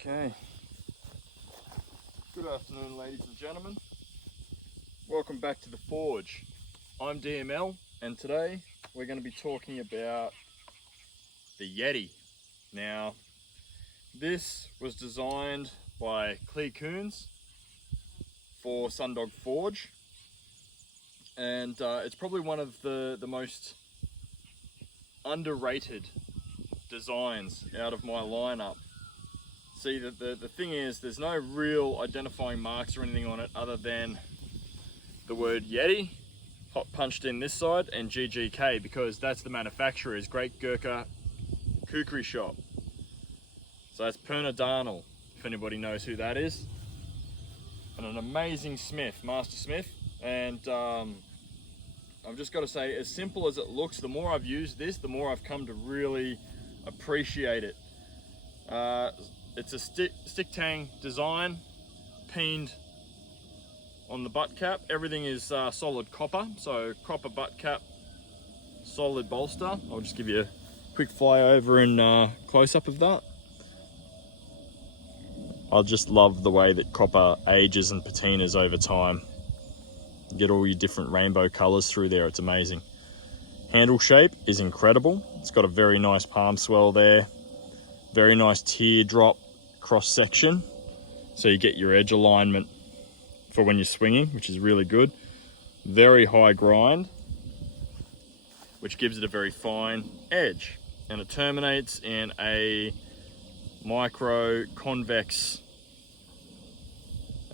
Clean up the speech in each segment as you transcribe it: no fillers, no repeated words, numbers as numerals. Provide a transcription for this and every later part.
Okay. Good afternoon, ladies and gentlemen. Welcome back to the Forge. I'm DML, and today we're going to be talking about the Yeti. Now, this was designed by Clei Kunz for Sundog Forge, and it's probably one of the most underrated designs out of my lineup. See, the thing is, there's no real identifying marks or anything on it other than the word Yeti hot punched in this side and GGK, because that's the manufacturer's Great Gurkha Kukri Shop. So that's Perna Darnell, if anybody knows who that is. And an amazing smith, master smith. And I've just got to say, as simple as it looks, the more I've used this, the more I've come to really appreciate it. It's a stick tang design, peened on the butt cap. Everything is solid copper, so copper butt cap, solid bolster. I'll just give you a quick flyover and close-up of that. I just love the way that copper ages and patinas over time. You get all your different rainbow colors through there, it's amazing. Handle shape is incredible. It's got a very nice palm swell there. Very nice teardrop cross section, so you get your edge alignment for when you're swinging, which is really good. Very high grind, which gives it a very fine edge, and it terminates in a micro convex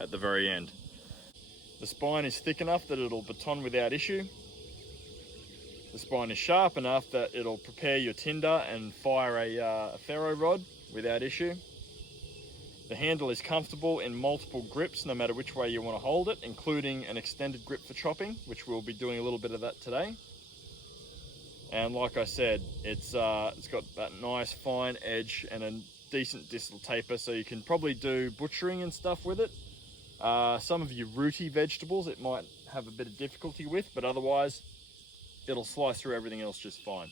at the very end. The spine is thick enough that it'll baton without issue. The spine is sharp enough that it'll prepare your tinder and fire a ferro rod without issue. The handle is comfortable in multiple grips, no matter which way you want to hold it, including an extended grip for chopping, which we'll be doing a little bit of that today. And like I said, it's got that nice fine edge and a decent distal taper, so you can probably do butchering and stuff with it. Some of your rooty vegetables it might have a bit of difficulty with, but otherwise it'll slice through everything else just fine.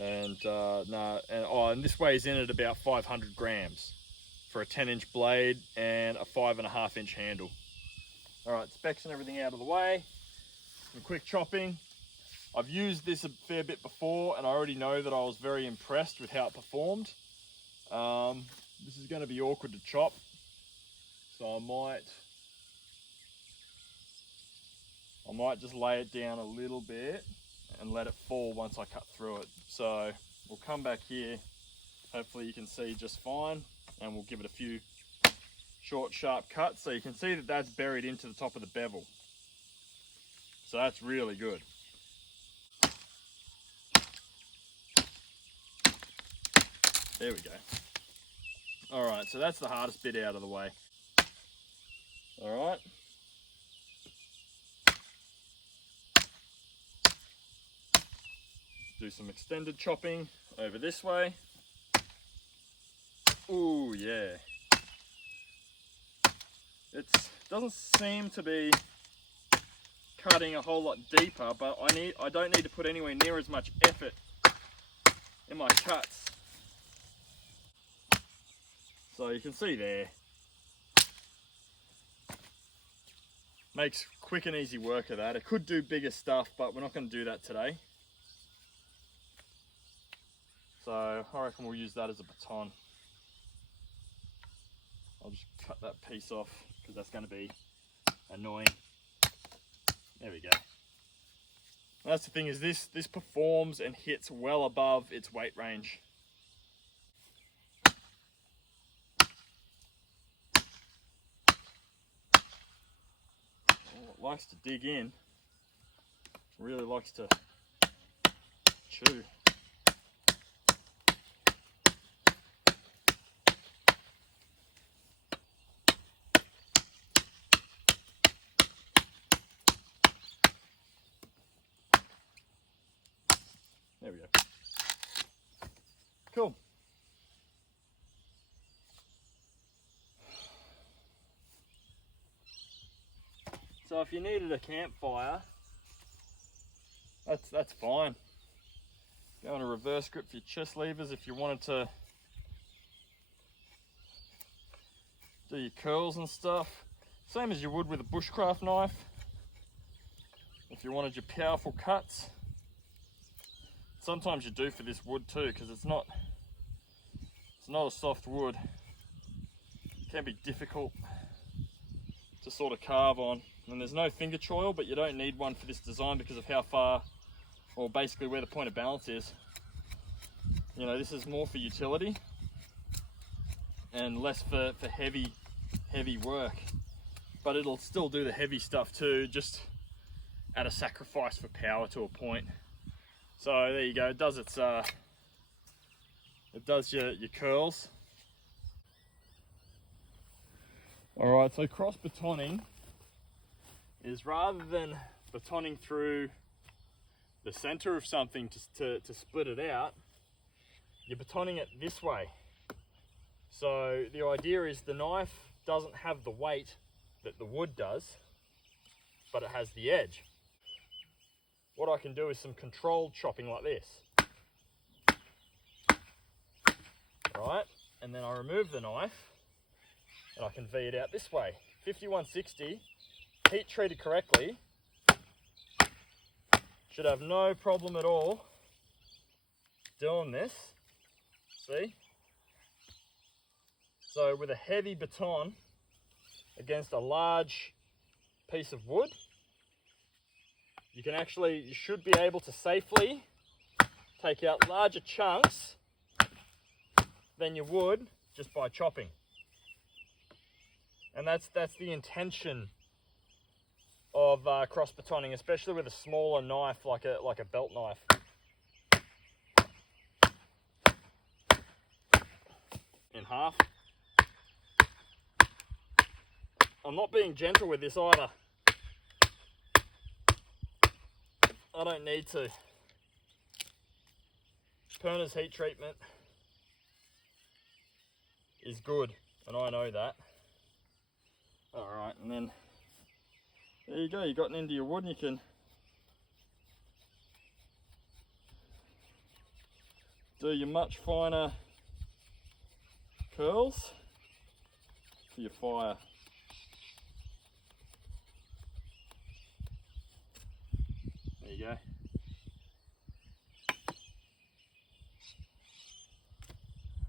And and this weighs in at about 500 grams for a 10-inch blade and a 5.5-inch handle. All right, specs and everything out of the way. Some quick chopping. I've used this a fair bit before, and I already know that I was very impressed with how it performed. This is going to be awkward to chop, so I might just lay it down a little bit and let it fall once I cut through it. So we'll come back here. Hopefully you can see just fine, and we'll give it a few short, sharp cuts. So you can see that that's buried into the top of the bevel. So that's really good. There we go. All right, so that's the hardest bit out of the way. All right. Do some extended chopping over this way. Ooh, yeah. It doesn't seem to be cutting a whole lot deeper, but I don't need to put anywhere near as much effort in my cuts. So you can see there. Makes quick and easy work of that. It could do bigger stuff, but we're not going to do that today. So I reckon we'll use that as a baton. I'll just cut that piece off because that's going to be annoying. There we go. And that's the thing, is this performs and hits well above its weight range. Well, it likes to dig in. Really likes to chew. There we go. Cool. So if you needed a campfire, that's fine. Go on a reverse grip for your chest levers if you wanted to Do your curls and stuff. Same as you would with a bushcraft knife. If you wanted your powerful cuts. Sometimes you do for this wood too, because it's not a soft wood. It can be difficult to sort of carve on. And there's no finger choil, but you don't need one for this design because of how far, or basically where the point of balance is. You know, this is more for utility and less for heavy work. But it'll still do the heavy stuff too, just at a sacrifice for power to a point. So there you go, it does your curls. Alright, so cross batoning is rather than batoning through the center of something to split it out, you're batoning it this way. So the idea is the knife doesn't have the weight that the wood does, but it has the edge. What I can do is some controlled chopping like this. Right, and then I remove the knife and I can V it out this way. 5160, heat treated correctly, should have no problem at all doing this. See? So with a heavy baton against a large piece of wood, you should be able to safely take out larger chunks than you would just by chopping. And that's the intention of cross batoning, especially with a smaller knife like a belt knife. In half. I'm not being gentle with this either. I don't need to. Perna's heat treatment is good, and I know that. Alright, and then there you go, you've gotten into your wood and you can do your much finer curls for your fire. There you go.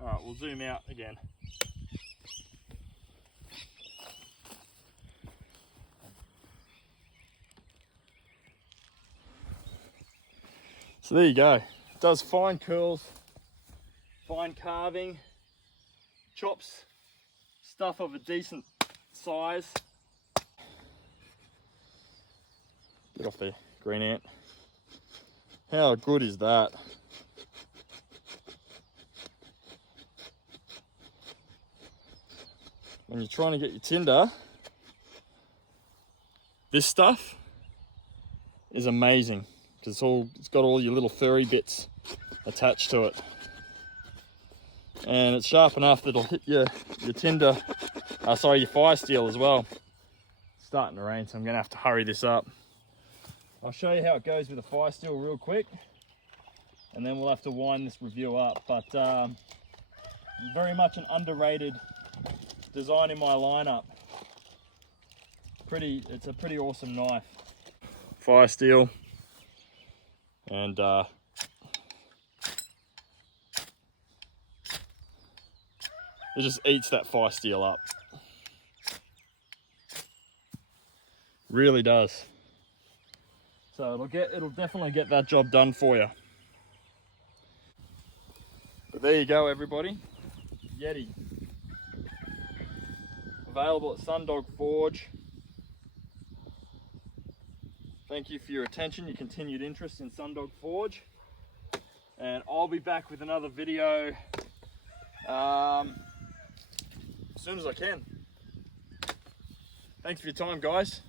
Alright, we'll zoom out again. So there you go. It does fine curls, fine carving, chops stuff of a decent size. Get off there, green ant. How good is that? When you're trying to get your tinder, this stuff is amazing because it's got all your little furry bits attached to it. And it's sharp enough that it'll hit your tinder, your fire steel as well. It's starting to rain, so I'm gonna have to hurry this up. I'll show you how it goes with the fire steel real quick, and then we'll have to wind this review up. But very much an underrated design in my lineup. It's a pretty awesome knife. Fire steel, and it just eats that fire steel up. Really does. So it'll definitely get that job done for you. But there you go, everybody. Yeti. Available at Sundog Forge. Thank you for your attention, your continued interest in Sundog Forge. And I'll be back with another video as soon as I can. Thanks for your time, guys.